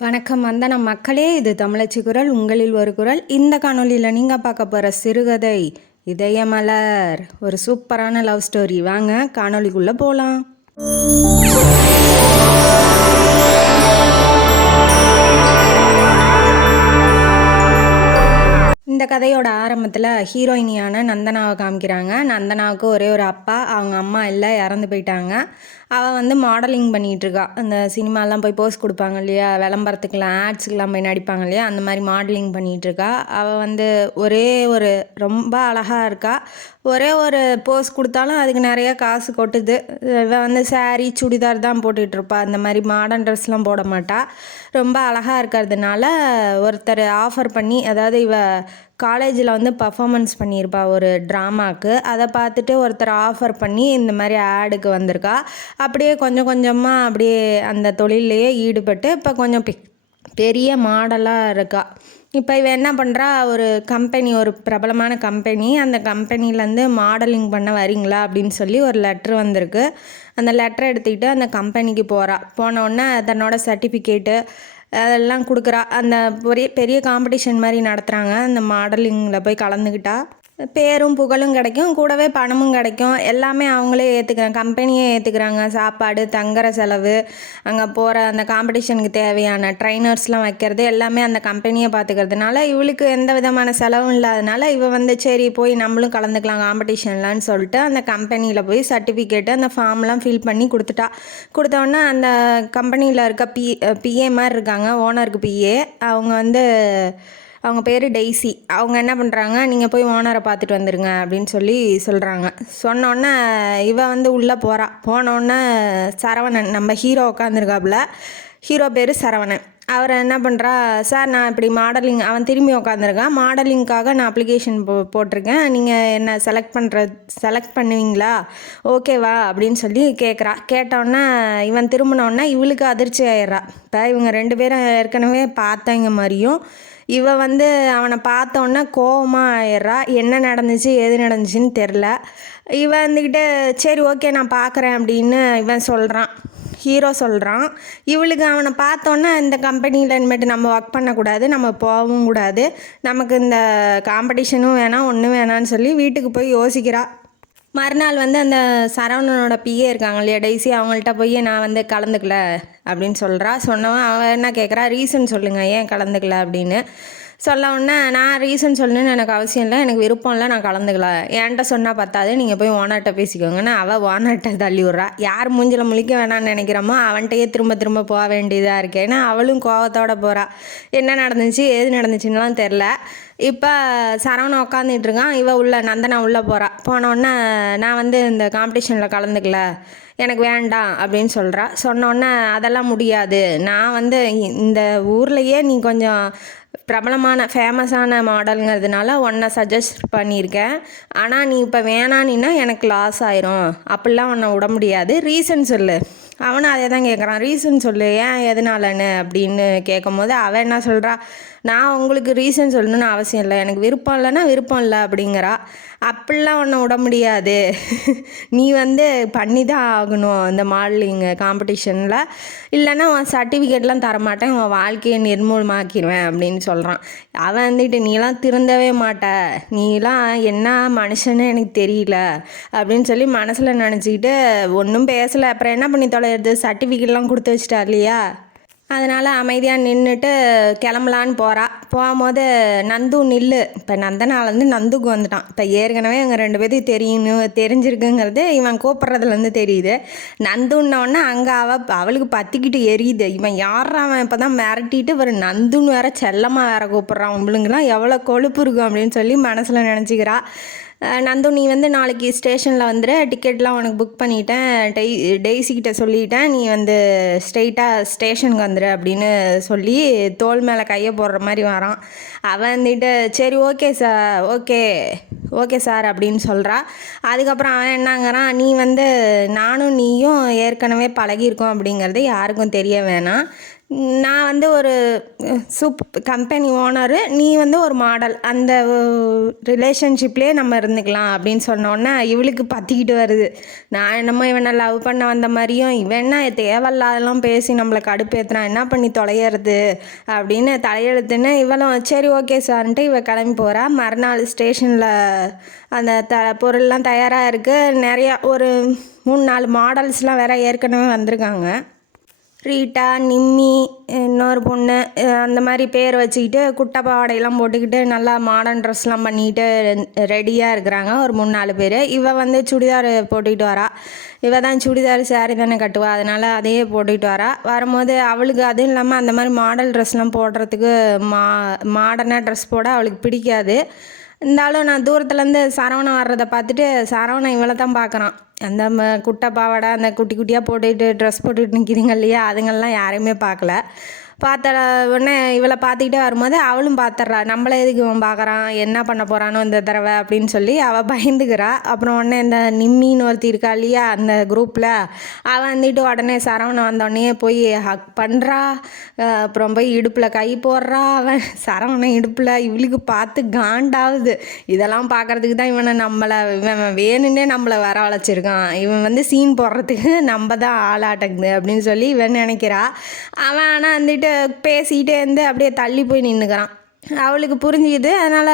வணக்கம் வந்தனம் மக்களே, இது தமிழச்சி குரல், உங்களில் ஒரு குரல். இந்த காணொலியில் நீங்கள் பார்க்க போகிற சிறுகதை இதயமலர். ஒரு சூப்பரான லவ் ஸ்டோரி. வாங்க காணொலிக்குள்ளே போகலாம். இந்த கதையோட ஆரம்பத்தில் ஹீரோயினியான நந்தனாவை காமிக்கிறாங்க. நந்தனாவுக்கு ஒரே ஒரு அப்பா, அவங்க அம்மா இல்லை, இறந்து போயிட்டாங்க. அவள் மாடலிங் பண்ணிகிட்ருக்கா. அந்த சினிமாலாம் போய் போஸ் கொடுப்பாங்க இல்லையா, விளம்பரத்துக்கெலாம் ஆட்ஸுக்கெலாம் போய் நடிப்பாங்க இல்லையா, அந்த மாதிரி மாடலிங் பண்ணிகிட்ருக்கா. அவள் ஒரே ஒரு ரொம்ப அழகாக இருக்கா. ஒரே ஒரு போஸ் கொடுத்தாலும் அதுக்கு நிறையா காசு கொட்டுது. இவள் சாரீ சுடிதார் தான் போட்டுட்ருப்பா. அந்த மாதிரி மாடர்ன் ட்ரெஸ்லாம் போட மாட்டா. ரொம்ப அழகாக இருக்கிறதுனால ஒருத்தர் ஆஃபர் பண்ணி, அதாவது காலேஜில் பர்ஃபாமன்ஸ் பண்ணியிருப்பா ஒரு ட்ராமாவுக்கு. அதை பார்த்துட்டு ஒருத்தர் ஆஃபர் பண்ணி இந்த மாதிரி ஆடுக்கு வந்திருக்கா. அப்படியே கொஞ்சம் கொஞ்சமாக அப்படியே அந்த தொழிலையே ஈடுபட்டு இப்போ கொஞ்சம் பெரிய மாடலாக இருக்கா. இப்போ இவன் என்ன பண்ணுறா, ஒரு கம்பெனி, ஒரு பிரபலமான கம்பெனி, அந்த கம்பெனிலேருந்து மாடலிங் பண்ண வரீங்களா அப்படின்னு சொல்லி ஒரு லெட்ரு வந்திருக்கு. அந்த லெட்டரை எடுத்துக்கிட்டு அந்த கம்பெனிக்கு போகிறா. போனோடனே தன்னோட சர்டிஃபிகேட்டு அதெல்லாம் கொடுக்குறா. அந்த பெரிய காம்படிஷன் மாதிரி நடத்துகிறாங்க. அந்த மாடலிங்கில் போய் கலந்துக்கிட்டா பேரும் புகழும் கிடைக்கும், கூடவே பணமும் கிடைக்கும். எல்லாமே அவங்களே ஏற்றுக்கிறாங்க, கம்பெனியே ஏற்றுக்கிறாங்க. சாப்பாடு, தங்குற செலவு, அங்கே போகிற அந்த காம்படிஷனுக்கு தேவையான ட்ரைனர்ஸ்லாம் வைக்கிறது எல்லாமே அந்த கம்பெனியை பார்த்துக்கிறதுனால இவளுக்கு எந்த விதமான செலவும் இல்லாதனால சரி போய் நம்மளும் கலந்துக்கலாம் காம்படிஷன்லான்னு சொல்லிட்டு அந்த கம்பெனியில் போய் சர்டிஃபிகேட்டு அந்த ஃபார்ம்லாம் ஃபில் பண்ணி கொடுத்தோன்னே அந்த கம்பெனியில் இருக்க பிஏ மாதிரி இருக்காங்க, ஓனருக்கு பிஏ. அவங்க பேர் டெய்ஸி. அவங்க என்ன பண்ணுறாங்க, நீங்கள் போய் ஓனரை பார்த்துட்டு வந்துடுங்க அப்படின்னு சொல்கிறாங்க. சொன்னோன்னே உள்ளே போகிறா. போனோடனே சரவணன், நம்ம ஹீரோ உட்காந்துருக்காப்புல, ஹீரோ பேர் சரவணன். அவர் என்ன பண்ணுறா, சார் நான் இப்படி மாடலிங், அவன் திரும்பி உட்காந்துருக்கான், மாடலிங்க்காக நான் அப்ளிகேஷன் போட்டிருக்கேன், நீங்கள் என்ன செலக்ட் பண்ணுவீங்களா, ஓகேவா அப்படின்னு சொல்லி கேட்குறா. கேட்டோன்னே இவன் திரும்பினோடனே இவளுக்கு அதிர்ச்சி ஆயிடுறா. இப்போ இவங்க 2 பேரும் ஏற்கனவே பார்த்தவங்க மாதிரியும் அவனை பார்த்தோன்னே கோவமாக ஆயிடுறா. என்ன நடந்துச்சு ஏது நடந்துச்சுன்னு தெரில. சரி ஓகே நான் பார்க்குறேன் அப்படின்னு ஹீரோ சொல்கிறான். இவளுக்கு அவனை பார்த்தோன்னே இந்த கம்பெனியில் இனிமேட்டு நம்ம ஒர்க் பண்ணக்கூடாது, நம்ம போகவும் கூடாது, நமக்கு இந்த காம்படிஷனும் வேணாம், ஒன்றும் வேணான்னு சொல்லி வீட்டுக்கு போய் யோசிக்கிறா. மறுநாள் அந்த சரவணனோட பிஏ இருக்காங்க இல்லையா, டெய்ஸி, அவங்கள்ட்ட போய் நான் கலந்துக்கல அப்படின்னு சொல்கிறா. சொன்னவன் அவன் என்ன கேட்குறா, ரீசன் சொல்லுங்கள் ஏன் கலந்துக்கல அப்படின்னு. சொல்ல உடனே நான் ரீசன் சொல்லணுன்னு எனக்கு அவசியம் இல்லை, எனக்கு விருப்பம் இல்லை, நான் கலந்துக்கல, என்கிட்ட சொன்னால் பத்தாது, நீங்கள் போய் ஓனர்கிட்ட பேசிக்கோங்கன்னு அவள் ஓனர்கிட்ட தள்ளி விட்றா. யார் மூஞ்சில் முழிக்க வேணான்னு நினைக்கிறோமோ அவன்கிட்டயே திரும்ப போக வேண்டியதாக இருக்கேன்னா அவளும் கோவத்தோடு போகிறா. என்ன நடந்துச்சு ஏது நடந்துச்சுன்னெலாம் தெரில. இப்போ சரவணன் உட்காந்துட்ருக்கான், நந்தனா உள்ளே போகிறா. போனோடனே நான் இந்த காம்படிஷனில் கலந்துக்கல, எனக்கு வேண்டாம் அப்படின்னு சொல்கிறா. சொன்னோன்னே அதெல்லாம் முடியாது, நான் இந்த ஊர்லேயே நீ கொஞ்சம் பிரபலமான ஃபேமஸான மாடலுங்கிறதுனால உன்னை சஜஸ்ட் பண்ணியிருக்கேன், ஆனால் நீ இப்போ வேணான்னா எனக்கு லாஸ் ஆயிரும், அப்படிலாம் உன்னை விட முடியாது, ரீசன் சொல்லு. அவனும் அதே தான் கேட்குறான், ரீசன் சொல்லு ஏன் எதனாலன்னு அப்படின்னு கேட்கும்போது அவன் என்ன சொல்கிறா, நான் உங்களுக்கு ரீசன் சொல்லணுன்னு அவசியம் இல்லை, எனக்கு விருப்பம் இல்லைன்னா விருப்பம் இல்லை அப்படிங்கிறா. அப்படிலாம் ஒன்றை விட முடியாது, நீ பண்ணி தான் ஆகணும் இந்த மாடலிங் காம்படிஷனில், இல்லைன்னா உன் சர்டிஃபிகேட்லாம் தரமாட்டேன், உன் வாழ்க்கையை நிர்மூலமாக்கிடுவேன் அப்படின்னு சொல்கிறான். அவன் நீலாம் திருந்தவே மாட்ட, நீலாம் என்ன மனுஷன்னு எனக்கு தெரியல அப்படின்னு சொல்லி மனசில் நினச்சிக்கிட்டு ஒன்றும் பேசலை. அப்புறம் என்ன பண்ணி தொலைகிறது, சர்டிஃபிகேட்லாம் கொடுத்து வச்சிட்டா இல்லையா, அதனால் அமைதியாக நின்றுட்டு கிளம்பலான்னு போகிறா. போகும்போது நந்து நில்லு, இப்போ நந்தனாலேருந்து நந்துக்கு வந்துட்டான். இப்போ ஏற்கனவே இவங்க 2 பேருக்கு தெரிஞ்சிருக்குங்கிறது இவன் கூப்பிட்றதுலேருந்து தெரியுது. நந்துன்னொன்னே அங்கே அவளுக்கு பற்றிக்கிட்டு எரியுது, இவன் யாரா அவன் இப்போ தான் மிரட்டிட்டு ஒரு நந்துன்னு வேற செல்லமாக வேற கூப்பிட்றான், உங்களுங்கெல்லாம் எவ்வளோ கொழுப்பு இருக்கும் அப்படின்னு சொல்லி மனசில் நினச்சிக்கிறா. நந்து நீ நாளைக்கு ஸ்டேஷனில் வந்துடு, டிக்கெட்லாம் உனக்கு புக் பண்ணிட்டேன், டெய்ஸிக்கிட்ட சொல்லிட்டேன், நீ ஸ்ட்ரெயிட்டாக ஸ்டேஷனுக்கு வந்துடு அப்படின்னு சொல்லி தோள் மேலே கையை போடுற மாதிரி வரான். அவன் சரி ஓகே சார், ஓகே சார் அப்படின்னு சொல்கிறா. அதுக்கப்புறம் அவன் என்னங்கிறான், நீ நானும் நீயும் ஏற்கனவே பழகியிருக்கோம் அப்படிங்கிறது யாருக்கும் தெரிய வேணாம், நான் வந்து ஒரு கம்பெனி ஓனரு, நீ வந்து ஒரு மாடல், அந்த ரிலேஷன்ஷிப்லேயே நம்ம இருந்துக்கலாம் அப்படின்னு சொன்னோன்னே இவளுக்கு பற்றிக்கிட்டு வருது. நான் என்னமோ இவனை லவ் பண்ண வந்த மாதிரியும், இவன் என்ன தேவையில்லாதெல்லாம் பேசி நம்மளை கடுப்பேற்றுறான், என்ன பண்ணி தொலைகிறது அப்படின்னு தலையெழுத்துன்னு இவளும் சரி ஓகே சார்ன்ட்டு இவள் கிளம்பி போகிறா. மறுநாள் ஸ்டேஷனில் அந்த பொருள்லாம் தயாராக இருக்குது. நிறையா ஒரு 3-4 மாடல்ஸ்லாம் வேறு ஏற்கனவே வந்திருக்காங்க. ரீட்டா, நிம்மி, இன்னொரு பொண்ணு, அந்த மாதிரி பேர் வச்சுக்கிட்டு குட்டை பாவாடையெல்லாம் போட்டுக்கிட்டு நல்லா மாடர்ன் ட்ரெஸ்லாம் பண்ணிக்கிட்டு ரெடியாக இருக்கிறாங்க ஒரு 3-4 பேர். இவ வந்து சுடிதார் போட்டுக்கிட்டு வரா. இவ தான் சுடிதார் சாரி தானே கட்டுவா, அதனால் அதையே போட்டுக்கிட்டு வரா. வரும்போது அவளுக்கு அதுவும் இல்லாமல் அந்த மாதிரி மாடல் ட்ரெஸ்லாம் போடுறதுக்கு மாடர்னாக ட்ரெஸ் போட அவளுக்கு பிடிக்காது. இருந்தாலும் நான் தூரத்துலேருந்து சரவணன் வர்றதை பார்த்துட்டு சரவணன் இவளை தான் பார்க்குறான். அந்த குட்டை பாவாடை, அந்த குட்டி குட்டியாக போட்டுக்கிட்டு ட்ரெஸ் போட்டுக்கிட்டு நிற்கிறீங்க இல்லையா, அதுங்கெல்லாம் யாரையுமே பார்க்கல. பார்த்த உடனே இவளை பார்த்துக்கிட்டே வரும்போது அவளும் பார்த்துட்றா, நம்மளை எதுக்கு இவன் பார்க்குறான், என்ன பண்ண போகிறானோ இந்த தடவை அப்படின்னு சொல்லி அவள் பயந்துக்கிறா. அப்புறம் உடனே இந்த நிம்மின்னு ஒருத்தி இருக்கா இல்லையா அந்த குரூப்பில், அவன் வந்துட்டு உடனே சரவணன் வந்தோடனே போய் ஹக் பண்ணுறா. அப்புறம் போய் இடுப்பில் கை போடுறா. அவன் சரவணன் இடுப்பில் இவளுக்கு பார்த்து காண்டாகுது. இதெல்லாம் பார்க்குறதுக்கு தான் இவன் வேணுன்னே நம்மளை வரவழைச்சிருக்கான், இவன் வந்து சீன் போடுறதுக்கு நம்ம தான் ஆளாட்டக்குது அப்படின்னு சொல்லி இவன் நினைக்கிறா. அவன் ஆனால் வந்துட்டு பேசிக்கிட்டே இருந்து அப்படியே தள்ளி போய் நின்றுக்கிறான். அவளுக்கு புரிஞ்சுக்குது. அதனால்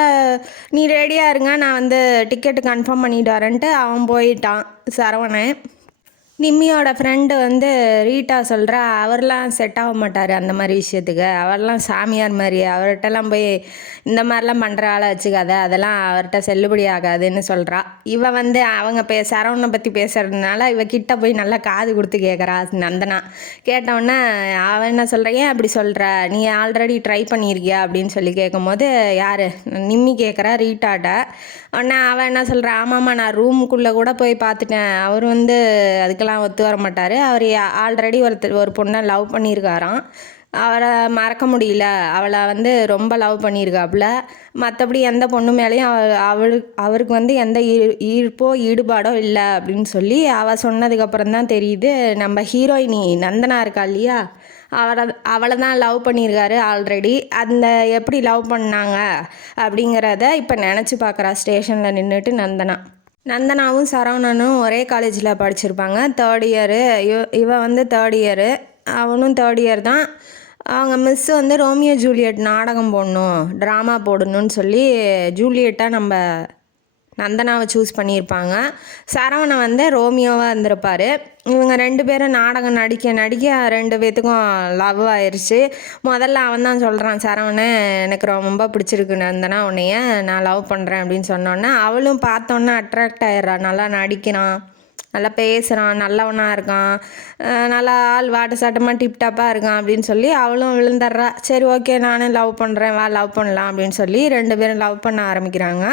நீ ரெடியாக இருங்க, நான் வந்து டிக்கெட்டு கன்ஃபார்ம் பண்ணிட்டு வரேன்ட்டு அவன் போயிட்டான் சரவணன். நிம்மியோட ஃப்ரெண்டு வந்து ரீட்டா சொல்கிறா, அவர்லாம் செட் ஆக மாட்டார் அந்த மாதிரி விஷயத்துக்கு, அவர்லாம் சாமியார் மாதிரி, அவர்கிட்டலாம் போய் இந்த மாதிரிலாம் பண்ணுற ஆளை வச்சுக்காத, அதெல்லாம் அவர்கிட்ட செல்லுபடி ஆகாதுன்னு சொல்கிறா. இவ வந்து அவங்க சரவணனை பற்றி பேசுகிறதுனால இவ கிட்ட போய் நல்லா காது கொடுத்து கேட்குறா நந்தனா. கேட்டவுடனே அவன் என்ன சொல்கிறேன், ஏன் அப்படி சொல்கிற, நீ ஆல்ரெடி ட்ரை பண்ணியிருக்கியா அப்படின்னு சொல்லி கேட்கும்போது யார் நிம்மி கேட்குறா ரீட்டாட்ட. உடனே அவன் என்ன சொல்கிறா, ஆமாம்மா நான் ரூமுக்குள்ளே கூட போய் பார்த்துட்டேன், அவர் வந்து அதுக்கெல்லாம் ஒத்து வர மாட்டார், அவர் ஆல்ரெடி ஒரு பொண்ணை லவ் பண்ணியிருக்காராம், அவரை மறக்க முடியல, அவளை வந்து ரொம்ப லவ் பண்ணியிருக்காப்புல, மற்றபடி எந்த பொண்ணு மேலேயும் அவருக்கு வந்து எந்த ஈர்ப்போ ஈடுபாடோ இல்லை அப்படின்னு சொல்லி அவள் சொன்னதுக்கப்புறம் தான் தெரியுது நம்ம ஹீரோயினி நந்தனா இருக்கா இல்லையா, அவளை தான் லவ் பண்ணியிருக்காரு ஆல்ரெடி. அந்த எப்படி லவ் பண்ணாங்க அப்படிங்கிறத இப்போ நினச்சி பார்க்குறா ஸ்டேஷனில் நின்றுட்டு நந்தனாவும் சரவணனும் ஒரே காலேஜில் படிச்சிருப்பாங்க, 3rd இயரு. இவ வந்து 3rd இயரு, அவனும் 3rd இயர் தான். அவங்க மிஸ் வந்து ரோமியோ ஜூலியட் நாடகம் போடணும், ட்ராமா போடணும்னு சொல்லி ஜூலியட்டாக நம்ம நந்தனாவை சூஸ் பண்ணியிருப்பாங்க. சரவணன் வந்து ரோமியோவாக இருந்திருப்பார். இவங்க 2 பேரும் நாடகம் நடிக்க 2 பேர்த்துக்கும் லவ் ஆயிடுச்சு. முதல்ல அவன் தான் சொல்கிறான், சரவணன் எனக்கு ரொம்ப பிடிச்சிருக்கு நந்தனா, உன்னைய நான் லவ் பண்ணுறேன் அப்படின்னு சொன்னோன்னே அவளும் பார்த்தோன்னே அட்ராக்ட் ஆயிடுறான், நல்லா நடிக்கிறான், நல்லா பேசுகிறான், நல்லவனாக இருக்கான், நல்லா ஆள் வாட்ட சாட்டமாக டிப்டாப்பாக இருக்கான் அப்படின்னு சொல்லி அவளும் விழுந்துடுறா. சரி ஓகே நானும் லவ் பண்ணுறேன், வா லவ் பண்ணலாம் அப்படின்னு சொல்லி 2 பேரும் லவ் பண்ண ஆரம்பிக்கிறாங்க.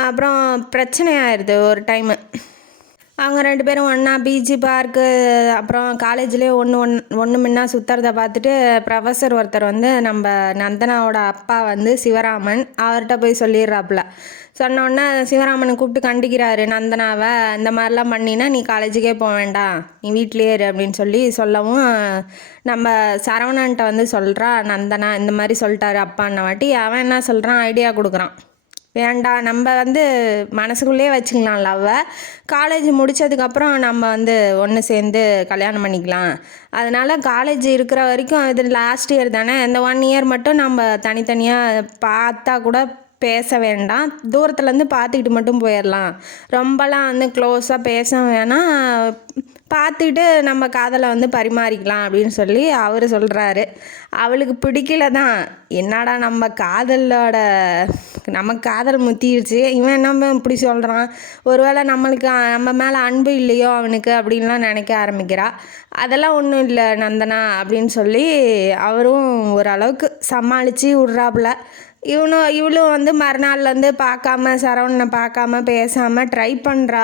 அப்புறம் பிரச்சனை ஆயிடுது ஒரு டைமு. அவங்க 2 பேரும் ஒன்றா பீச்சு, பார்க்கு, அப்புறம் காலேஜ்லேயே ஒன்று முன்னா சுற்றுறத பார்த்துட்டு ப்ரொஃபஸர் ஒருத்தர் வந்து நம்ம நந்தனாவோட அப்பா வந்து சிவராமன், அவர்கிட்ட போய் சொல்லிடுறாப்புல. சொன்னோடனே சிவராமனை கூப்பிட்டு கண்டிக்கிறாரு நந்தனாவை, இந்த மாதிரிலாம் பண்ணினா நீ காலேஜுக்கே போக வேண்டாம், நீ வீட்லேயே இரு அப்படின்னு சொல்லவும் நம்ம சரவணன்ட்ட வந்து சொல்கிறா நந்தனா, இந்த மாதிரி சொல்லிட்டாரு அப்பான்ன வாட்டி. அவன் என்ன சொல்கிறான், ஐடியா கொடுக்குறான், வேண்டாம் நம்ம வந்து மனசுக்குள்ளேயே வச்சுக்கலாம் லவ்வை, காலேஜ் முடித்ததுக்கப்புறம் நம்ம வந்து ஒன்று சேர்ந்து கல்யாணம் பண்ணிக்கலாம், அதனால் காலேஜ் இருக்கிற வரைக்கும் இது லாஸ்ட் இயர் தானே, இந்த 1 இயர் மட்டும் நம்ம தனித்தனியாக பார்த்தா கூட பேச வேண்டாம், தூரத்துலேருந்து பார்த்துக்கிட்டு மட்டும் போயிடலாம், ரொம்பலாம் வந்து க்ளோஸாக பேச வேணாம், பார்த்துட்டு நம்ம காதலை வந்து பரிமாறிக்கலாம் அப்படின்னு சொல்லி அவர் சொல்கிறாரு. அவளுக்கு பிடிக்கல தான், என்னடா நமக்கு காதல் முத்திடுச்சு, இவன் நம்ம இப்படி சொல்கிறான், ஒருவேளை நம்ம மேலே அன்பு இல்லையோ அவனுக்கு அப்படின்லாம் நினைக்க ஆரம்பிக்கிறா. அதெல்லாம் ஒன்றும் இல்லை நந்தனா அப்படின்னு சொல்லி அவரும் ஓரளவுக்கு சமாளித்து விட்றாப்புல. இவளும் வந்து மறுநாள்லேருந்து சரவணனை பார்க்காம பேசாமல் ட்ரை பண்ணுறா.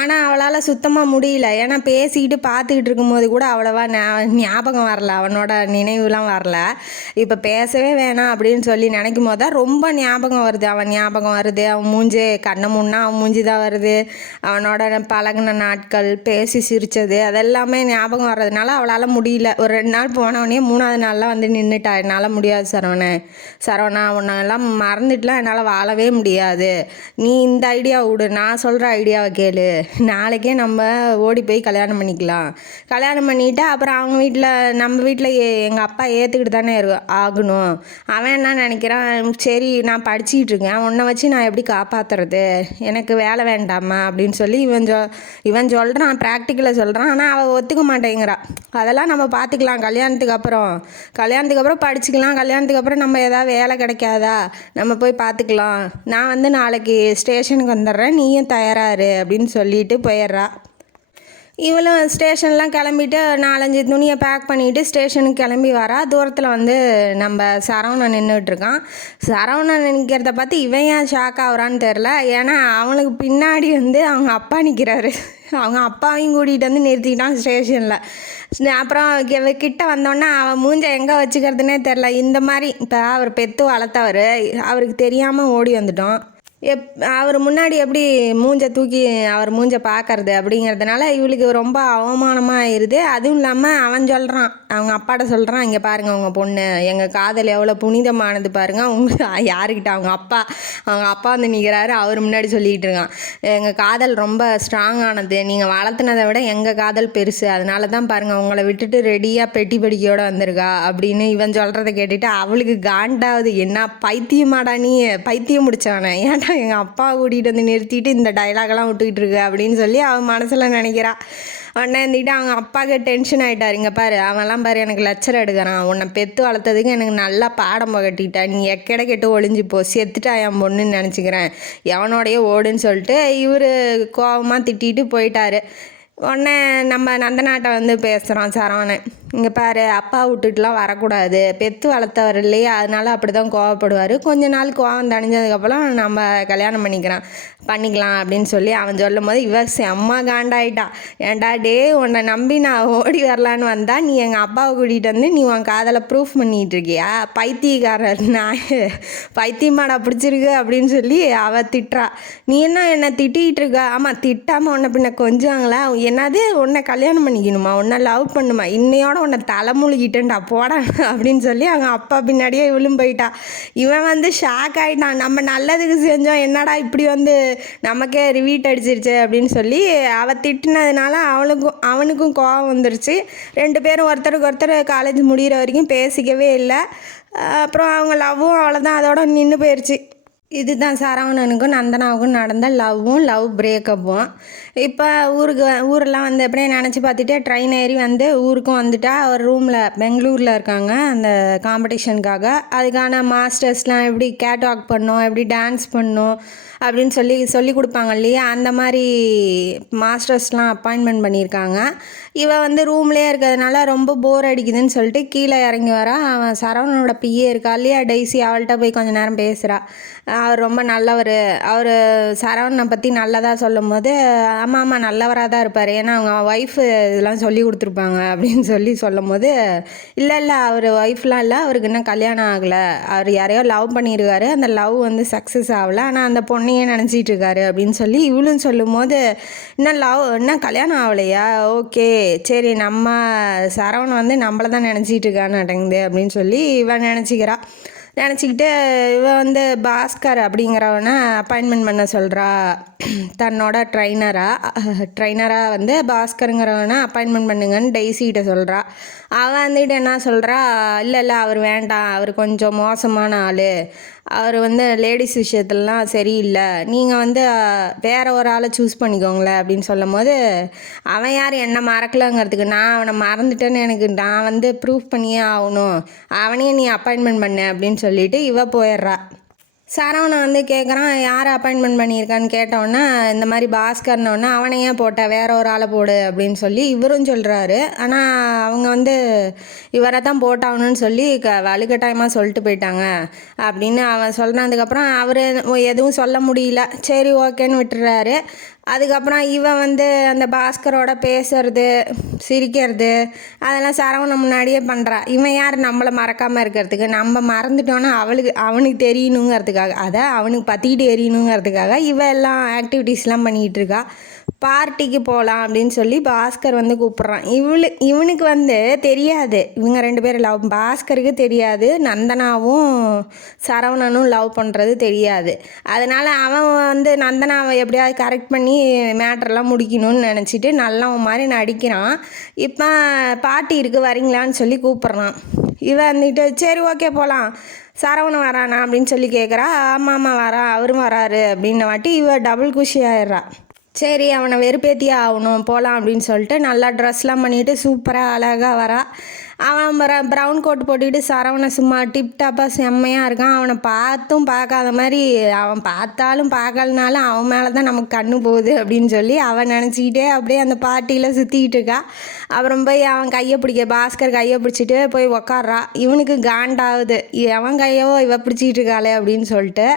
ஆனால் அவளால் சுத்தமாக முடியல. ஏன்னா பேசிக்கிட்டு பார்த்துக்கிட்டு இருக்கும்போது கூட அவ்வளோவா ஞாபகம் வரல, அவனோட நினைவுலாம் வரல. இப்போ பேசவே வேணாம் அப்படின்னு சொல்லி நினைக்கும் போது தான் ரொம்ப ஞாபகம் வருது. அவன் ஞாபகம் வருது, அவன் மூஞ்சி கண்ணை முன்னா அவன் மூஞ்சி தான் வருது. அவனோட பழகின நாட்கள், பேசி சிரித்தது அதெல்லாமே ஞாபகம் வர்றதுனால அவளால் முடியல. ஒரு 2 நாள் போனவொடனே 3ஆவது நாள்லாம் வந்து நின்றுட்டா. என்னால் முடியாது சரவணா உன்னெல்லாம் மறந்துட்டுலாம் என்னால் வாழவே முடியாது. நீ இந்த ஐடியா விடு, நான் சொல்கிற ஐடியாவை கேளு. நாளைக்கே நம்ம ஓடி போய் கல்யாணம் பண்ணிக்கலாம். கல்யாணம் பண்ணிவிட்டு அப்புறம் அவங்க வீட்டில் நம்ம வீட்டில் எங்கள் அப்பா ஏற்றுக்கிட்டு தானே ஆகணும். அவன் என்ன நினைக்கிறான், சரி நான் படிச்சுக்கிட்டு இருக்கேன், உன்னை வச்சு நான் எப்படி காப்பாற்றுறது, எனக்கு வேலை வேண்டாமா அப்படின்னு சொல்லி இவன் சொல்கிறான், ப்ராக்டிக்கலை சொல்கிறான். ஆனால் அவள் ஒத்துக்க மாட்டேங்கிறா. அதெல்லாம் நம்ம பார்த்துக்கலாம் கல்யாணத்துக்கு அப்புறம் படிச்சுக்கலாம். கல்யாணத்துக்கு அப்புறம் நம்ம ஏதாவது வேலை கிடைக்காதா, நம்ம போய் பார்த்துக்கலாம். நான் வந்து நாளைக்கு ஸ்டேஷனுக்கு வந்துடுறேன், நீயும் தயாராரு அப்படின்னு சொல்லிட்டு போயிடுறா. இவளும் ஸ்டேஷன்லாம் கிளம்பிட்டு 4-5 துணியை பேக் பண்ணிவிட்டு ஸ்டேஷனுக்கு கிளம்பி வரா. தூரத்தில் வந்து நம்ம சரவணன் நின்றுட்டுருக்கான். சரவணன் நிற்கிறத பார்த்து இவன் ஏன் ஷாக் ஆகுறான்னு தெரில. ஏன்னா அவனுக்கு பின்னாடி வந்து அவங்க அப்பா நிற்கிறாரு. அவங்க அப்பாவையும் கூட்டிகிட்டு வந்து நிறுத்திக்கிட்டான் ஸ்டேஷனில். அப்புறம் கிட்ட வந்தோடனே அவன் மூஞ்சை எங்கே வச்சுக்கிறதுனே தெரில. இந்த மாதிரி இப்போ அவர் பெற்று வளர்த்தவர், அவருக்கு தெரியாமல் ஓடி வந்துட்டோம். அவர் முன்னாடி எப்படி மூஞ்சை தூக்கி அவர் மூஞ்சை பார்க்கறது அப்படிங்கிறதுனால இவளுக்கு ரொம்ப அவமானமாக ஆயிடுது. அதுவும் இல்லாமல் அவன் சொல்கிறான், அவங்க அப்பாட்ட சொல்கிறான், இங்கே பாருங்கள் உங்கள் பொண்ணு, எங்கள் காதல் எவ்வளோ புனிதமானது பாருங்கள். யாருக்கிட்ட அவங்க அப்பா வந்து நிற்கிறாரு, அவர் முன்னாடி சொல்லிகிட்டு இருக்கான், எங்கள் காதல் ரொம்ப ஸ்ட்ராங்கானது, நீங்கள் வளர்த்துனதை விட எங்கள் காதல் பெருசு, அதனால தான் பாருங்கள் உங்களை விட்டுட்டு ரெடியாக பெட்டி படிக்கையோடு வந்திருக்கா அப்படின்னு இவன் சொல்கிறத கேட்டுட்டு அவளுக்கு காண்டாவது. என்ன பைத்தியமாடா நீ, பைத்தியம் முடிச்சவனே, ஏன்டா எங்கள் அப்பா கூட்டிகிட்டு வந்து நிறுத்திட்டு இந்த டைலாகெல்லாம் விட்டுக்கிட்டு இருக்கு அப்படின்னு சொல்லி அவன் மனசில் நினைக்கிறா. உடனே இருந்துக்கிட்டு அவங்க அப்பாவுக்கு டென்ஷன் ஆகிட்டார். இங்கே பாரு, அவன்லாம் பாரு எனக்கு லெக்சர் எடுக்கிறான், உன்னை பெற்று வளர்த்ததுக்கு எனக்கு நல்லா பாடம் பகட்டிட்டா, நீ எக்கடை கெட்டு ஒளிஞ்சிப்போ, செத்துட்டா என் பொண்ணுன்னு நினச்சிக்கிறேன், எவனோடையே ஓடுன்னு சொல்லிட்டு இவர் கோபமாக திட்டிட்டு போயிட்டார். உடனே நம்ம நந்தனாட்டை வந்து பேசுகிறான் சரவணன், இங்கே பாரு அப்பா விட்டுட்டுலாம் வரக்கூடாது, பெற்று வளர்த்தவர் இல்லையா, அதனால அப்படி தான் கோவப்படுவார், கொஞ்ச நாள் கோவம் தணிஞ்சதுக்கப்புறம் நம்ம கல்யாணம் பண்ணிக்கலாம் அப்படின்னு சொல்லி அவன் சொல்லும் போது இவ செம்ம காண்டாயிட்டா. ஏன்டா டே, உன்னை நம்பி நான் ஓடி வரலான்னு வந்தா நீ எங்கள் அப்பாவை கூட்டிகிட்டு வந்து நீ உன் காதலை ப்ரூஃப் பண்ணிகிட்டு இருக்கியா, பைத்தியக்காரர் நான், பைத்தியமாடா பிடிச்சிருக்கு அப்படின்னு சொல்லி அவள் திட்டுறா. நீ என்னை திட்டிகிட்டு இருக்க? ஆமாம், திட்டாமல் உன்னை பின்ன கொஞ்சாங்களா, என்னது உன்னை கல்யாணம் பண்ணிக்கணுமா, உன்னை லவ் பண்ணுமா, இன்னையோட உன்னை தலைமுழுகிட்டேன்டா போட அப்படின்னு சொல்லி அவங்க அப்பா பின்னாடியே இவளும் போயிட்டா. இவன் வந்து ஷாக் ஆகிட்டான், நம்ம நல்லதுக்கு செஞ்சோம், என்னடா இப்படி வந்து நமக்கே ரிவீட் அடிச்சிருச்சு அப்படின்னு சொல்லி அவள் திட்டினதுனால அவனுக்கும் கோவம் வந்துருச்சு. 2 பேரும் ஒருத்தருக்கு ஒருத்தர் காலேஜ் முடிகிற வரைக்கும் பேசிக்கவே இல்லை. அப்புறம் அவங்க லவ்வும் அவ்வளோதான், அதோட நின்று போயிடுச்சு. இதுதான் சரவணனுக்கும் நந்தனாவுக்கும் நடந்த லவ் பிரேக்கப்பும். இப்போ ஊரெல்லாம் வந்து எப்படியே நினச்சி பார்த்துட்டே ட்ரெயின் ஏறி வந்து ஊருக்கும் வந்துட்டா. ஒரு ரூமில் பெங்களூரில் இருக்காங்க அந்த காம்படிஷனுக்காக. அதுக்கான மாஸ்டர்ஸ்லாம் எப்படி கேட் வாக் பண்ணோம், எப்படி டான்ஸ் பண்ணோம் அப்படின்னு சொல்லி கொடுப்பாங்க இல்லையா, அந்த மாதிரி மாஸ்டர்ஸ்லாம் அப்பாயின்மெண்ட் பண்ணியிருக்காங்க. இவன் வந்து ரூம்லேயே இருக்கிறதுனால ரொம்ப போர் அடிக்குதுன்னு சொல்லிட்டு கீழே இறங்கி வரா. அவன் சரவணனோட பிஏ இருக்கா இல்லையா டெய்ஸி, அவள்கிட்ட போய் கொஞ்சம் நேரம் பேசுகிறா. அவர் ரொம்ப நல்லவர், அவர் சரவணனை பற்றி நல்லதாக சொல்லும் போது ஆமாம் நல்லவராக தான் இருப்பார், ஏன்னா அவங்க ஒய்ஃபு இதெல்லாம் சொல்லி கொடுத்துருப்பாங்க அப்படின்னு சொல்லும் போது இல்லை அவர் ஒய்ஃப்லாம் இல்லை, அவருக்கு இன்னும் கல்யாணம் ஆகலை, அவர் யாரையோ லவ் பண்ணியிருக்காரு, அந்த லவ் வந்து சக்ஸஸ் ஆகலை, ஆனால் அந்த பொண்ணையே நினச்சிட்டு இருக்காரு அப்படின்னு சொல்லி இவளும் சொல்லும் போது இன்னும் கல்யாணம் ஆகலையா, ஓகே சரி நம்ம சரவணன் வந்து நம்மளை தான் நினச்சிட்டு இருக்கான்னு அப்படின்னு சொல்லி இவன் நினச்சிக்கிட்டு இவன் வந்து பாஸ்கர் அப்படிங்கிறவனை அப்பாயின்மெண்ட் பண்ண சொல்கிறா. தன்னோட ட்ரைனராக வந்து பாஸ்கருங்கிறவனை அப்பாயின்மெண்ட் பண்ணுங்கன்னு டெய்ஸிகிட்ட சொல்கிறா. அவன் வந்துட்டு என்ன சொல்கிறா, இல்லை அவர் வேண்டாம், அவர் கொஞ்சம் மோசமான ஆள், அவர் வந்து லேடிஸ் விஷயத்துலலாம் சரியில்லை, நீங்கள் வந்து வேற ஒரு ஆளை சூஸ் பண்ணிக்கோங்களேன் அப்படின்னு சொல்லும் போது அவன் யார் என்னை மறக்கலைங்கிறதுக்கு, நான் அவனை மறந்துட்டேன்னு நான் வந்து ப்ரூஃப் பண்ணியே ஆகணும், அவனையே நீ அப்பாயின்மெண்ட் பண்ண அப்படின்னு சொல்லிட்டு இவ போயிடுறா. சரவணன் வந்து கேட்குறான், யார் அப்பாயின்மெண்ட் பண்ணியிருக்கான்னு கேட்டோன்னே, இந்த மாதிரி பாஸ்கர்னோடனே அவனை ஏன் போட்ட, வேற ஒரு ஆளை போடு அப்படின்னு சொல்லி இவரும் சொல்கிறாரு. ஆனால் அவங்க வந்து இவரை தான் போட்டாகணும்னு சொல்லி வலுக்கட்டாயமாக சொல்லிட்டு போயிட்டாங்க அப்படின்னு அவன் சொல்கிறதுக்கப்புறம் அவர் எதுவும் சொல்ல முடியல. சரி ஓகேன்னு விட்டுறாரு. அதுக்கப்புறம் இவன் வந்து அந்த பாஸ்கரோட பேசுறது, சிரிக்கிறது அதெல்லாம் சரவணன் முன்னாடியே பண்ணுறா. இவன் யார் நம்மளை மறக்காமல் இருக்கிறதுக்கு, நம்ம மறந்துட்டோன்னா அவனுக்கு தெரியணுங்கிறதுக்காக, அதை அவனுக்கு பற்றிக்கிட்டு எரியணுங்கிறதுக்காக இவன் எல்லாம் ஆக்டிவிட்டீஸ்லாம் பண்ணிக்கிட்டு இருக்கா. பார்ட்டிக்கு போகலாம் அப்படின்னு சொல்லி பாஸ்கர் வந்து கூப்பிட்றான். இவனுக்கு வந்து தெரியாது இவங்க 2 பேரும் லவ், பாஸ்கருக்கு தெரியாது நந்தனாவும் சரவணனும் லவ் பண்ணுறது தெரியாது. அதனால் அவன் வந்து நந்தனாவை எப்படியாவது கரெக்ட் பண்ணி மேட்ரெல்லாம் முடிக்கணும்னு நினச்சிட்டு நல்லவன் மாதிரி நடிக்கிறான். இப்போ பார்ட்டி இருக்குது வரீங்களான்னு சொல்லி கூப்பிட்றான். இவன் வந்துட்டு சரி ஓகே போகலாம், சரவணன் வரானா அப்படின்னு சொல்லி கேட்குறா. ஆமாம் வரான், அவரும் வராரு அப்படின்ன வாட்டி இவ டபுள் குஷி ஆயிடுறா. சரி அவனை வெறுப்பேற்றியே ஆகணும் போகலாம் அப்படின்னு சொல்லிட்டு நல்லா ட்ரெஸ்லாம் பண்ணிவிட்டு சூப்பராக அழகாக வரா. அவன் ப்ரௌன் கோட் போட்டுக்கிட்டு சரவணன் சும்மா டிப்டாப்பாக செம்மையாக இருக்கான். அவனை பார்த்தும் பார்க்காத மாதிரி, அவன் பார்த்தாலும் பார்க்கலனாலும் அவன் மேலே தான் நமக்கு கண்ணு போகுது அப்படின்னு சொல்லி அவன் நினச்சிக்கிட்டே அப்படியே அந்த பார்ட்டியில் சுற்றிக்கிட்டு இருக்கா. அப்புறம் போய் அவன் கையை பாஸ்கர் கையை பிடிச்சிட்டு போய் உக்காட்றா. இவனுக்கு காண்டாகுது, அவன் கையோ இவ பிடிச்சிக்கிட்டு இருக்காளே அப்படின்னு சொல்லிட்டு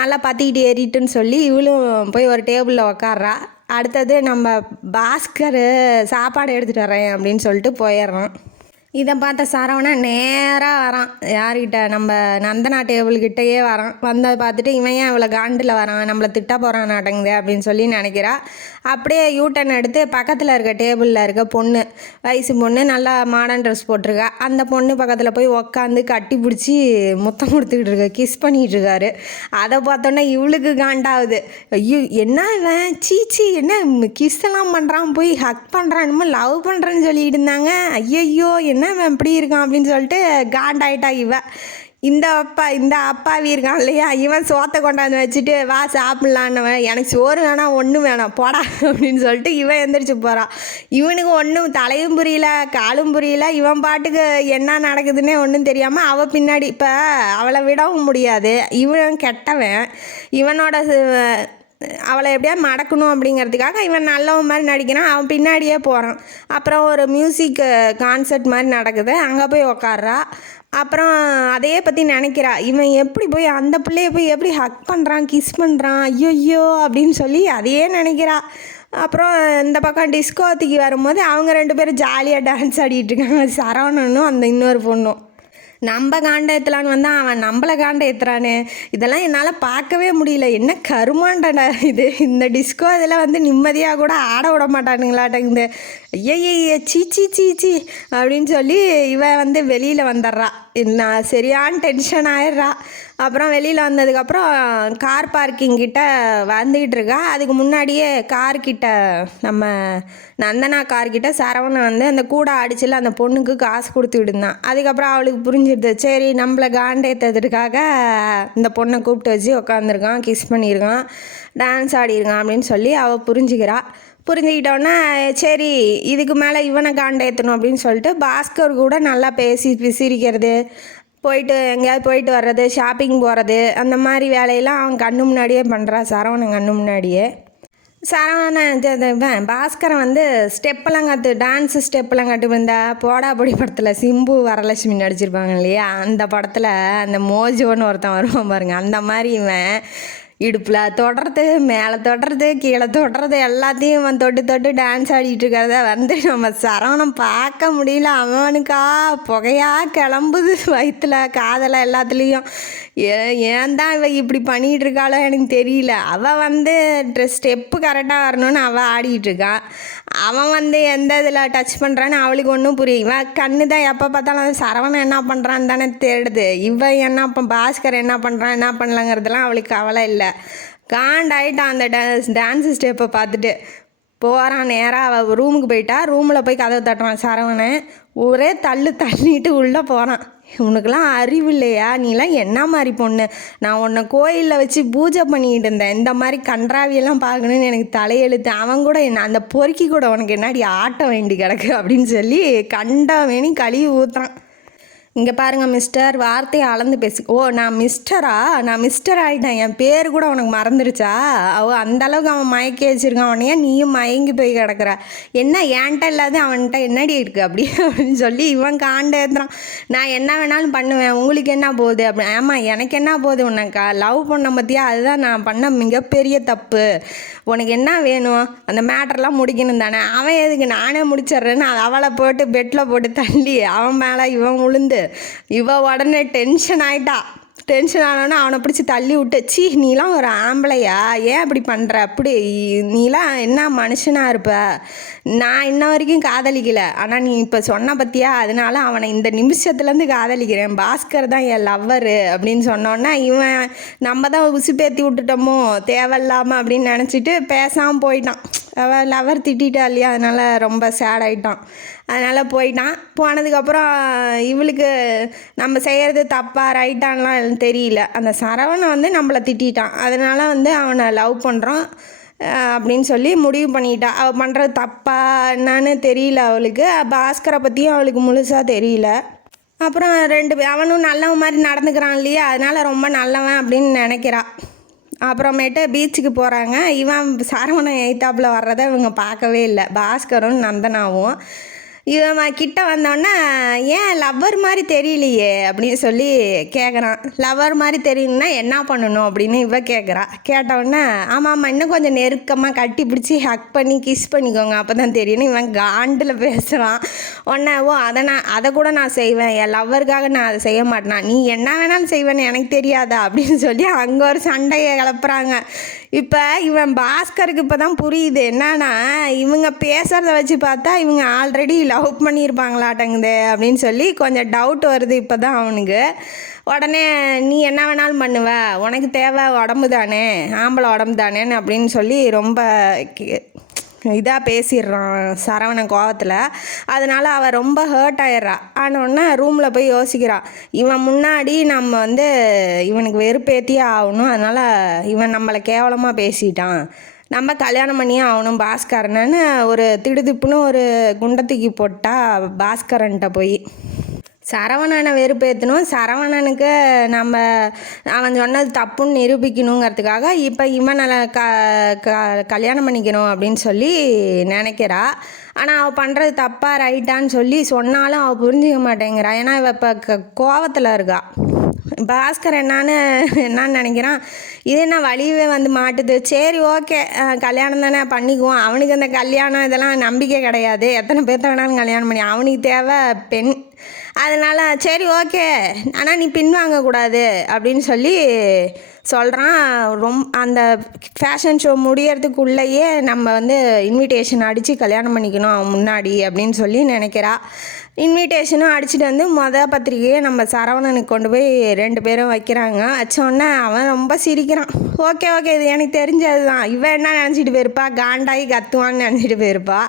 நல்லா பற்றிக்கிட்டு ஏறிட்டுன்னு சொல்லி இவளும் போய் ஒரு டேபிளில் உக்காட்றா. அடுத்தது நம்ம பாஸ்கர் சாப்பாடு எடுத்துகிட்டு வரேன் அப்படின்னு சொல்லிட்டு போயிடுறான். இதை பார்த்த சரவணன் நேராக வரான், யார்கிட்ட, நம்ம நந்தனா டேபிள்கிட்டயே வரான். வந்ததை பார்த்துட்டு இவன் ஏன் இவ்வளோ காண்டில் வரான், நம்மளை திட்ட போகிறான் நடங்குது அப்படின்னு சொல்லி நினைக்கிறா. அப்படியே யூட்டன் எடுத்து பக்கத்தில் இருக்க டேபிளில் இருக்க பொண்ணு, வயசு பொண்ணு, நல்லா மாடர்ன் ட்ரெஸ் போட்டிருக்கா. அந்த பொண்ணு பக்கத்தில் போய் உக்காந்து கட்டி பிடிச்சி முத்தம் கொடுத்துக்கிட்டு இருக்க, கிஸ் பண்ணிகிட்டு இருக்காரு. அதை பார்த்தோன்னே இவளுக்கு காண்டாகுது. ஐயோ என்ன இவன், சீச்சி என்ன கிஸ் எல்லாம் பண்ணுறான், போய் ஹக் பண்ணுறான், என்னமோ லவ் பண்ணுறேன்னு சொல்லிட்டு இருந்தாங்க, ஐயையோ என்ன இவன் இப்படி இருக்கான் அப்படின்னு சொல்லிட்டு காண்டாயிட்டா இவ. இந்த அப்பாவி இருக்கான் இல்லையா, இவன் சோத்தை கொண்டாந்து வச்சுட்டு வா சாப்பிட்லான்னவன், எனக்கு சோறு வேணாம் ஒன்றும் வேணாம் போடா அப்படின்னு சொல்லிட்டு இவன் எந்திரிச்சு போகிறான். இவனுக்கு ஒன்றும் தலையும் புரியல காலும் புரியல, இவன் பாட்டுக்கு என்ன நடக்குதுன்னே ஒன்றும் தெரியாமல் அவள் பின்னாடி. இப்போ அவளை விடவும் முடியாது, இவன் கெட்டவன், இவனோட அவளை எப்படியா மடக்கணும் அப்படிங்கிறதுக்காக இவன் நல்லவன் மாதிரி நடிக்கிறான். அவன் பின்னாடியே போகிறான். அப்புறம் ஒரு மியூசிக் கான்சர்ட் மாதிரி நடக்குது, அங்கே போய் உக்காட்றா. அப்புறம் அதையே பற்றி நினைக்கிறா, இவன் எப்படி போய் அந்த பிள்ளைய போய் எப்படி ஹக் பண்ணுறான், கிஸ் பண்ணுறான், ஐயோ அப்படின்னு சொல்லி அதையே நினைக்கிறா. அப்புறம் இந்த பக்கம் டிஸ்கோத்துக்கு வரும்போது அவங்க 2 பேரும் ஜாலியாக டான்ஸ் ஆடிட்டு இருக்காங்க, சரவணனும் அந்த இன்னொரு பொண்ணும். நம்ம காண்ட ஏற்றலான்னு வந்தால் அவன் நம்மளை காண்ட ஏற்றுறானே, இதெல்லாம் என்னால் பார்க்கவே முடியல, என்ன கருமாண்டா இது. இந்த டிஸ்கோ இதில் வந்து நிம்மதியாக கூட ஆட விட மாட்டானுங்களாட்டங்குது. ஐயய்ய சீச்சி சீச்சி அப்படின்னு சொல்லி இவன் வந்து வெளியில் வந்துடுறா. நான் சரியான டென்ஷன் ஆயிடுறா. அப்புறம் வெளியில் வந்ததுக்கப்புறம் கார் பார்க்கிங் கிட்ட வந்துக்கிட்டு இருக்கா. அதுக்கு முன்னாடியே கார்கிட்ட, நம்ம நந்தனா கார்கிட்ட சரவணன் வந்து அந்த கூடை அடிச்சில் அந்த பொண்ணுக்கு காசு கொடுத்து விடுந்தான். அதுக்கப்புறம் அவளுக்கு புரிஞ்சிடுது, சரி நம்மளை காண்டேற்றதுக்காக இந்த பொண்ணை கூப்பிட்டு வச்சு உட்காந்துருக்கான், கிஸ் பண்ணியிருக்கான், டான்ஸ் ஆடியிருக்கான் அப்படின்னு சொல்லி அவள் புரிஞ்சுக்கிறா. புரிஞ்சுக்கிட்டோன்னே சரி இதுக்கு மேலே இவனை காண்டேற்றணும் அப்படின்னு சொல்லிட்டு பாஸ்கர் கூட நல்லா பேசி சிரிக்கிறது, போயிட்டு எங்கேயாவது போயிட்டு வர்றது, ஷாப்பிங் போகிறது, அந்த மாதிரி வேலையெல்லாம் அவன் கண்ணு முன்னாடியே பண்ணுறா, சரவணன் கண்ணு முன்னாடியே. சரவணன் பாஸ்கரன் வந்து ஸ்டெப்பெல்லாம் டான்ஸு ஸ்டெப்பெல்லாம் கட்டு போடா பொடி படத்தில் சிம்பு வரலட்சுமி நடிச்சிருப்பாங்க இல்லையா, அந்த படத்தில் அந்த மோஜோன்னு ஒருத்தன் வருவான் பாருங்கள், அந்த மாதிரி இவன் இடுப்பில் தொடுறது, மேலே தொடுறது, கீழே தொடுறது எல்லாத்தையும் அவன் தொட்டு தொட்டு டான்ஸ் ஆடிட்டு இருக்கிறத வந்து நம்ம சரவணன் பார்க்க முடியல. அவனுக்கா புகையாக கிளம்புது வயிற்றுல, காதலை எல்லாத்துலேயும். ஏன் தான் இவ இப்படி பண்ணிகிட்டு இருக்காளோ எனக்கு தெரியல. அவள் வந்து ஸ்டெப்பு கரெக்டாக வரணும்னு அவள் ஆடிட்டு இருக்கான். அவன் வந்து எந்த இதில் டச் பண்ணுறான்னு அவளுக்கு ஒன்றும் புரியும். இவன் கண்ணு தான் எப்போ பார்த்தாலும் சரவணன் என்ன பண்ணுறான்னு தானே தேடுது. இவன் என்ன பாஸ்கர் என்ன பண்ணுறான் என்ன பண்ணலங்கிறதுலாம் அவளுக்கு கவலை இல்லை. காண்டாயிட்டான் அந்த டான்ஸு ஸ்டெப்பை பார்த்துட்டு. போகிறான் நேராக அவள் ரூமுக்கு போயிட்டா. ரூமில் போய் கதவை தட்டுறான் சரவணன். ஒரே தள்ளிட்டு உள்ளே போகிறான். உனக்கெல்லாம் அறிவு இல்லையா, நீலாம் என்ன மாதிரி பொண்ணு, நான் உன்னை கோயிலில் வச்சு பூஜை பண்ணிக்கிட்டு இருந்தேன், இந்த மாதிரி கன்றாவியெல்லாம் பார்க்கணுன்னு எனக்கு தலையெழுத்து, அவன் கூட என்ன அந்த பொறுக்கி கூட உனக்கு என்னாடி ஆட்ட வேண்டி கிடக்கு அப்படின்னு சொல்லி கண்டா வேணி கழுவி ஊற்றுறான். இங்கே பாருங்கள் மிஸ்டர், வார்த்தையை அளந்து பேசி. ஓ, நான் மிஸ்டரா? நான் மிஸ்டர் ஆகிட்டேன், என் பேர் கூட உனக்கு மறந்துடுச்சா? அந்த அளவுக்கு அவன் மயக்கி வச்சுருக்கான் அவனையே, நீயும் மயங்கி போய் கிடக்குற. என்ன ஏன்ட்ட இல்லாத அவன்கிட்ட என்னடி இருக்குது அப்படின்னு சொல்லி இவன் காண்டேத்துறான். நான் என்ன வேணாலும் பண்ணுவேன், உங்களுக்கு என்ன போகுது அப்படி. ஆமாம், எனக்கு என்ன போகுது, உனக்கா லவ் பண்ண பற்றியா? அதுதான் நான் பண்ண மிகப்பெரிய தப்பு. உனக்கு என்ன வேணும்? அந்த மேட்டர்லாம் முடிக்கணும் தானே. அவன் எதுக்கு, நானே முடிச்சிட்றேன்னு அவளை போட்டு பெட்டில் போட்டு தள்ளி அவன் மேலே இவன் உளுந்து இவ உடனே டென்ஷன் ஆயிட்டா. டென்ஷன் ஆனோன்னா அவனை பிடிச்சி தள்ளி விட்டு, சீ நீலாம் ஒரு ஆம்பளையா, ஏன் அப்படி பண்ணுற, அப்படி நீலாம் என்ன மனுஷனாக இருப்ப, நான் இன்ன வரைக்கும் காதலிக்கலை, ஆனால் நீ இப்போ சொன்ன பற்றியா, அதனால அவனை இந்த நிமிஷத்துலேருந்து காதலிக்கிறேன், பாஸ்கர் தான் என் லவ்வரு அப்படின்னு சொன்னோன்னா இவன் நம்ம தான் உசுப்பேற்றி விட்டுட்டோமோ தேவையில்லாமல் அப்படின்னு நினச்சிட்டு பேசாமல் போயிட்டான். அவள் லவர் திட்டா இல்லையா, அதனால் ரொம்ப சேட் ஆகிட்டான். அதனால் போனதுக்கப்புறம் இவளுக்கு நம்ம செய்கிறது தப்பா ரைட்டான்லாம் தெரியல. அந்த சரவணன் வந்து நம்மளை திட்டான், அதனால் வந்து அவனை லவ் பண்ணுறோம் அப்படின்னு சொல்லி முடிவு பண்ணிட்டா. அவள் பண்ணுறது தப்பா என்னன்னு தெரியல அவளுக்கு. பாஸ்கரை பற்றியும் அவளுக்கு முழுசாக தெரியல. அப்புறம் அவனும் நல்லவன் மாதிரி நடந்துக்கிறான் இல்லையா, அதனால் ரொம்ப நல்லவன் அப்படின்னு நினைக்கிறான். அப்புறமேட்டு பீச்சுக்கு போகிறாங்க. இவன் சரவணன் எய்த்தாப்பில் வர்றதை இவங்க பார்க்கவே இல்லை, பாஸ்கரும் நந்தனாவும். இவன் கிட்ட வந்தோடனே, ஏன் லவ்வர் மாதிரி தெரியலையே அப்படின்னு சொல்லி கேட்குறான். லவ்வர் மாதிரி தெரியணுன்னா என்ன பண்ணணும் அப்படின்னு இவ கேட்குறா. கேட்டவுடனே ஆமாம் இன்னும் கொஞ்சம் நெருக்கமாக கட்டி பிடிச்சி ஹக் பண்ணி கிஸ் பண்ணிக்கோங்க அப்போ தான் தெரியணும். இவன் காண்டில் பேசுகிறான். உடனே அதை கூட நான் செய்வேன், என் லவ்வருக்காக நான் அதை செய்ய மாட்டேனா, நீ என்ன வேணாலும் செய்வேன்னு எனக்கு தெரியாதா அப்படின்னு சொல்லி அங்கே ஒரு சண்டையை கிளப்புறாங்க. இப்போ இவன் பாஸ்கருக்கு இப்போ தான் புரியுது என்னன்னா, இவங்க பேசுகிறத வச்சு பார்த்தா இவங்க ஆல்ரெடி லவ் பண்ணியிருப்பாங்களாட்டங்குது அப்படின்னு சொல்லி கொஞ்சம் டவுட் வருது இப்போ தான் அவனுக்கு. உடனே நீ என்ன வேணாலும் பண்ணுவ, உனக்கு தேவை உடம்பு தானே, ஆம்பளை உடம்பு தானேன்னு அப்படின்னு சொல்லி ரொம்ப இதாக பேசிடுறான் சரவணன் கோவத்தில். அதனால் அவள் ரொம்ப ஹர்ட் ஆயிடுறா. ஆனோடனே ரூமில் போய் யோசிக்கிறான், இவன் முன்னாடி நம்ம வந்து இவனுக்கு வெறுப்பேற்றியே ஆகணும், அதனால் இவன் நம்மளை கேவலமாக பேசிட்டான், நம்ம கல்யாணம் பண்ணியே ஆகணும் பாஸ்கரன்னு ஒரு திடுதிப்புன்னு ஒரு குண்டத்துக்கு போட்டால் பாஸ்கரன்ட்ட போய் சரவணனை வெறுப்பேற்றணும், சரவணனுக்கு அவன் சொன்னது தப்புன்னு நிரூபிக்கணுங்கிறதுக்காக இப்போ இவனை கல்யாணம் பண்ணிக்கணும் அப்படின்னு சொல்லி நினைக்கிறா. ஆனால் அவள் பண்ணுறது தப்பா ரைட்டான்னு சொல்லி சொன்னாலும் அவள் புரிஞ்சிக்க மாட்டேங்கிறா. ஏன்னா இவள் இப்போ கோவத்தில் இருக்கா. பாஸ்கர் என்னன்னு நினைக்கிறான், இது என்ன வழியவே வந்து மாட்டுது, சரி ஓகே கல்யாணம் தானே பண்ணிக்குவோம், அவனுக்கு அந்த கல்யாணம் இதெல்லாம் நம்பிக்கை கிடையாது, எத்தனை பேர்த்த வேணாலும் கல்யாணம் பண்ணி, அவனுக்கு தேவை பெண், அதனால் சரி ஓகே ஆனால் நீ பின்வாங்கக்கூடாது அப்படின்னு சொல்லி சொல்கிறான். அந்த ஃபேஷன் ஷோ முடியறதுக்குள்ளேயே நம்ம வந்து இன்விடேஷன் அடித்து கல்யாணம் பண்ணிக்கணும் அவன் முன்னாடி அப்படின்னு சொல்லி நினைக்கிறா. இன்விடேஷனும் அடிச்சுட்டு வந்து பத்திரிக்கையை நம்ம சரவணனுக்கு கொண்டு போய் 2 பேரும் வைக்கிறாங்க. வச்சோடனே அவன் ரொம்ப சிரிக்கிறான். ஓகே இது எனக்கு தெரிஞ்சது தான், இவன் என்ன நினச்சிட்டு போயிருப்பா, காண்டாகி கத்துவான்னு நினச்சிட்டு போயிருப்பா.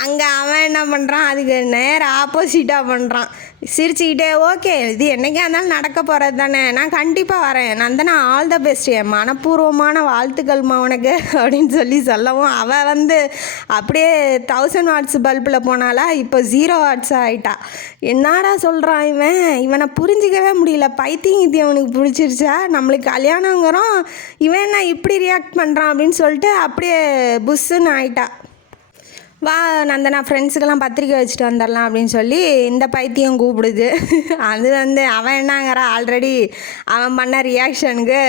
அங்கே அவன் என்ன பண்ணுறான், அதுக்கு நேரம் ஆப்போசிட்டாக பண்ணுறான். சிரிச்சுக்கிட்டே ஓகே இது என்றைக்கா இருந்தாலும் நடக்க போகிறது தானே, நான் கண்டிப்பாக வரேன், நந்தனா ஆல் த பெஸ்ட், என் மனப்பூர்வமான வாழ்த்துக்கள்மா உனக்கு அப்படின்னு சொல்லவும் அவள் வந்து அப்படியே 1000 வாட்ஸ் பல்பில் போனாலா இப்போ 0 வாட்ஸ் ஆகிட்டா. என்னடா சொல்கிறான் இவனை புரிஞ்சிக்கவே முடியல, பைத்தியம் அவனுக்கு பிடிச்சிருச்சா, நம்மளுக்கு கல்யாணங்கிறோம், இவன் என்ன இப்படி ரியாக்ட் பண்ணுறான் அப்படின்னு சொல்லிட்டு அப்படியே புஷ்ஷுன்னு ஆயிட்டா. வா நந்தனா ஃப்ரெண்ட்ஸுக்கெல்லாம் பத்திரிக்கை வச்சுட்டு வந்துடலாம் அப்படின்னு சொல்லி இந்த பைத்தியம் கூப்பிடுது. அது வந்து அவன் என்னங்கிற ஆல்ரெடி அவன் பண்ண ரியாக்ஷனுக்கு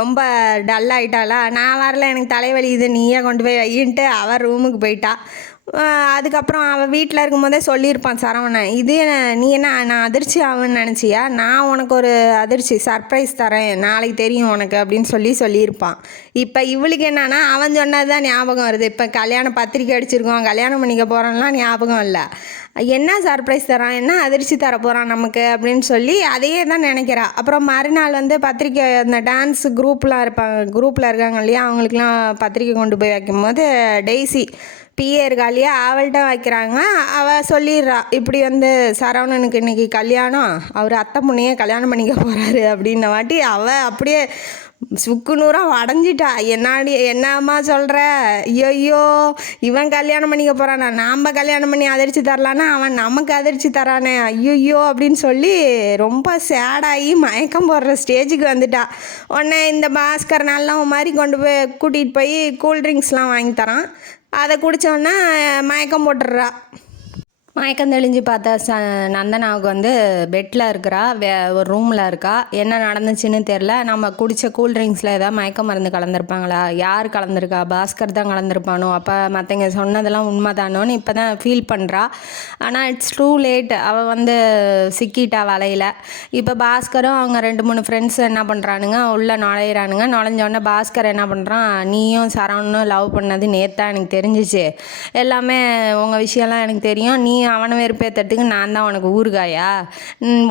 ரொம்ப டல் ஆகிட்டாளா, நான் வரல எனக்கு தலைவலி இது நீயே கொண்டு போய் வையின்ட்டு அவள் ரூமுக்கு போயிட்டா. அதுக்கப்புறம் அவள் வீட்டில் இருக்கும்போதே சொல்லியிருப்பான் சரவணன், இது நீ என்ன நான் அதிர்ச்சி ஆகுன்னு நினச்சியா, நான் உனக்கு ஒரு அதிர்ச்சி சர்ப்ரைஸ் தரேன் நாளைக்கு தெரியும் உனக்கு அப்படின்னு சொல்லியிருப்பான். இப்போ இவளுக்கு என்னன்னா அவன் சொன்னது தான் ஞாபகம் வருது. இப்போ கல்யாணம் பத்திரிக்கை அடிச்சிருக்கோம், கல்யாணம் பண்ணிக்க போகிறோம்லாம் ஞாபகம் இல்லை. என்ன சர்ப்ரைஸ் தரான், என்ன அதிர்ச்சி தர போகிறான் நமக்கு அப்படின்னு சொல்லி அதையே தான் நினைக்கிறா. அப்புறம் மறுநாள் வந்து பத்திரிக்கை அந்த டான்ஸ் குரூப்பில் இருக்காங்க இல்லையா, அவங்களுக்குலாம் பத்திரிக்கை கொண்டு போய் வைக்கும்போது டெய்ஸி பிஏ இருக்கா இல்லையா, அவள்கிட்ட வைக்கிறாங்க. அவள் சொல்லிடுறா, இப்படி வந்து சரவணனுக்கு இன்றைக்கி கல்யாணம், அவர் அத்தை பொண்ணையே கல்யாணம் பண்ணிக்க போகிறாரு அப்படின்ன வாட்டி அவள் அப்படியே சுக்கு நூறாக உடஞ்சிட்டா. என்னம்மா சொல்கிற, ஐயோ இவன் கல்யாணம் பண்ணிக்க போகிறானா, நாம் கல்யாணம் பண்ணி அதிர்ச்சி தரலான்னா அவன் நமக்கு அதிர்ச்சி தரானே, ஐயோ அப்படின்னு சொல்லி ரொம்ப சேடாகி மயக்கம் போடுற ஸ்டேஜுக்கு வந்துட்டா. உடனே இந்த பாஸ்கர் நல்லவன் மாதிரி கொண்டு போய் கூட்டிகிட்டு போய் கூல்ட்ரிங்க்ஸ்லாம் வாங்கி தரான். அதை குடித்தோடனே மயக்கம் போட்டுடுறா. மயக்கம் தெளிஞ்சு பார்த்தா நந்தனாவுக்கு வந்து பெட்டில் இருக்கிறா, ஒரு ரூமில் இருக்கா. என்ன நடந்துச்சுன்னு தெரில. நம்ம குடித்த கூல்ட்ரிங்க்ஸில் ஏதாவது மயக்க மருந்து கலந்துருப்பாங்களா, யார் கலந்துருக்கா, பாஸ்கர் தான் கலந்துருப்பானோ, அப்போ மற்றவங்க சொன்னதெல்லாம் உண்மை தானோன்னு இப்போ தான் ஃபீல் பண்ணுறா. ஆனால் இட்ஸ் டூ லேட், அவள் வந்து சிக்கிட்டா வலையில். இப்போ பாஸ்கரும் அவங்க 2-3 ஃப்ரெண்ட்ஸ் என்ன பண்ணுறானுங்க, உள்ளே நுழையிறானுங்க. நுழைஞ்சோடனே பாஸ்கர் என்ன பண்ணுறான், நீயும் சரவணனும் லவ் பண்ணது நேத்தான் எனக்கு தெரிஞ்சிச்சு, எல்லாமே உங்கள் விஷயம்லாம் எனக்கு தெரியும், நீ அவனை வெறுப்பேற்றுறதுக்கு நான் தான் உனக்கு ஊறுகாயா,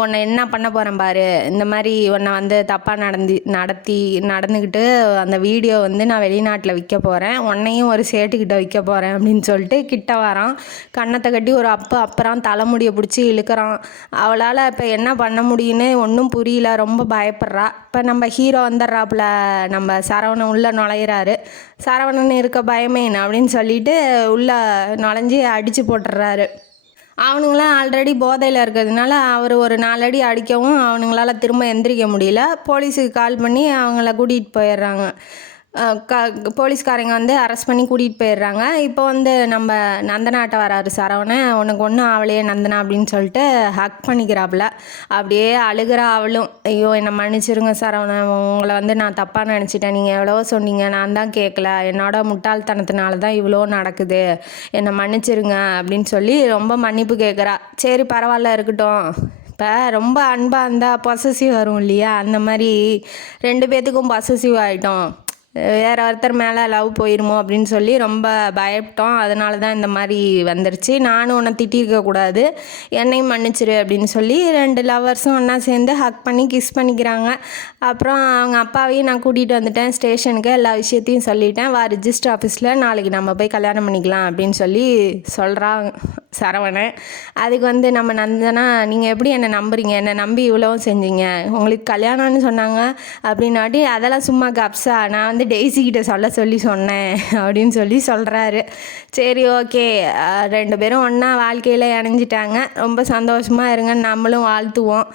உன்னை என்ன பண்ண போகிறேன் பாரு, இந்த மாதிரி உன்னை வந்து தப்பாக நடந்துக்கிட்டு அந்த வீடியோ வந்து நான் வெளிநாட்டில் விற்க போகிறேன், உன்னையும் ஒரு சேட்டுக்கிட்ட விற்க போகிறேன் அப்படின்னு சொல்லிட்டு கிட்ட வரான். கன்னத்தை கட்டி ஒரு அப்புறம் தலைமுடியை பிடிச்சி இழுக்கிறான். அவளால் இப்போ என்ன பண்ண முடியும்னு ஒன்றும் புரியல, ரொம்ப பயப்படுறா. இப்போ நம்ம ஹீரோ வந்துடுறாப்புல, நம்ம சரவணன் உள்ளே நுழையிறாரு. சரவணன் இருக்க பயமே அப்படின்னு சொல்லிட்டு உள்ளே நுழைஞ்சி அடித்து போட்டுடுறாரு. அவனுங்களாம் ஆல்ரெடி போதையில் இருக்கிறதுனால அவர் ஒரு 4 அடி அடிக்கவும் அவனுங்களால் திரும்ப எந்திரிக்க முடியல. போலீஸுக்கு கால் பண்ணி அவங்கள கூட்டிகிட்டு போயிடுறாங்க. போலீஸ்காரங்க வந்து அரெஸ்ட் பண்ணி கூட்டிகிட்டு போயிடுறாங்க. இப்போ வந்து நம்ம நந்தனாட்ட வராரு சரவணன். உனக்கு ஒன்றும் ஆவலையே நந்தனா அப்படின்னு சொல்லிட்டு ஹக் பண்ணிக்கிறாப்புல. அப்படியே அழுகிறா அவளும். ஐயோ என்னை மன்னிச்சிருங்க சரவணன், உங்களை வந்து நான் தப்பாக நினச்சிட்டேன், நீங்கள் எவ்வளவோ சொன்னீங்க, நான் தான் கேட்கல, என்னோட முட்டாள்தனத்தினால தான் இவ்வளோ நடக்குது, என்னை மன்னிச்சிருங்க அப்படின்னு சொல்லி ரொம்ப மன்னிப்பு கேட்குறா. சரி பரவாயில்ல இருக்கட்டும். இப்போ ரொம்ப அன்பாக இருந்தால் பொசசிவ் வரும் இல்லையா, அந்த மாதிரி 2 பேர்த்துக்கும் பொசசிவ் ஆகிட்டோம். வேறு ஒருத்தர் மேலே லவ் போயிருமோ அப்படின்னு சொல்லி ரொம்ப பயப்பட்டோம். அதனால தான் இந்த மாதிரி வந்துருச்சு. நானும் உன்னை திட்டிருக்கக்கூடாது, என்னையும் மன்னிச்சிரு அப்படின்னு சொல்லி 2 லவர்ஸும் ஒன்றா சேர்ந்து ஹக் பண்ணி கிஸ் பண்ணிக்கிறாங்க. அப்புறம் அவங்க அப்பாவையும் நான் கூட்டிகிட்டு வந்துட்டேன் ஸ்டேஷனுக்கு, எல்லா விஷயத்தையும் சொல்லிட்டேன், வா ரிஜிஸ்டர் ஆஃபீஸில் நாளைக்கு நம்ம போய் கல்யாணம் பண்ணிக்கலாம் அப்படின்னு சொல்லி சொல்கிறாங்க சரவணன். அதுக்கு வந்து நம்ம நந்தனா, நீங்கள் எப்படி என்னை நம்புறீங்க, என்னை நம்பி இவ்வளவும் செஞ்சீங்க, உங்களுக்கு கல்யாணம்னு சொன்னாங்க அப்படின்னாட்டி அதெல்லாம் சும்மா கப்ஸா, நான் வந்து டெய்ஸிக்கிட்ட சொன்னேன் அப்படின்னு சொல்லி சொல்கிறாரு. சரி ஓகே, 2 பேரும் ஒன்றா வாழ்க்கையில் இணைஞ்சிட்டாங்க, ரொம்ப சந்தோஷமாக இருங்க, நம்மளும் வாழ்த்துவோம்.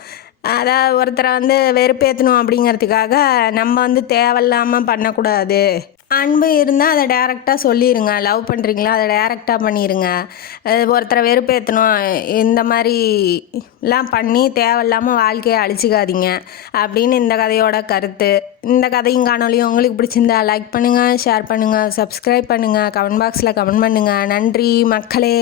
அதாவது ஒருத்தரை வந்து வெறுப்பேற்றணும் அப்படிங்கிறதுக்காக நம்ம வந்து தேவையில்லாமல் பண்ணக்கூடாது. அன்பு இருந்தால் அதை டேரெக்டாக சொல்லிடுங்க, லவ் பண்ணுறீங்களா அதை டேரெக்டாக பண்ணிடுங்க. ஒருத்தரை வெறுப்பேற்றணும் இந்த மாதிரிலாம் பண்ணி தேவையில்லாமல் வாழ்க்கையை அழிச்சிக்காதீங்க அப்படின்னு இந்த கதையோட கருத்து. இந்த கதையும் காணொலியும் உங்களுக்கு பிடிச்சிருந்தா லைக் பண்ணுங்கள், ஷேர் பண்ணுங்கள், சப்ஸ்கிரைப் பண்ணுங்கள், கமெண்ட் பாக்ஸில் கமெண்ட் பண்ணுங்கள். நன்றி மக்களே.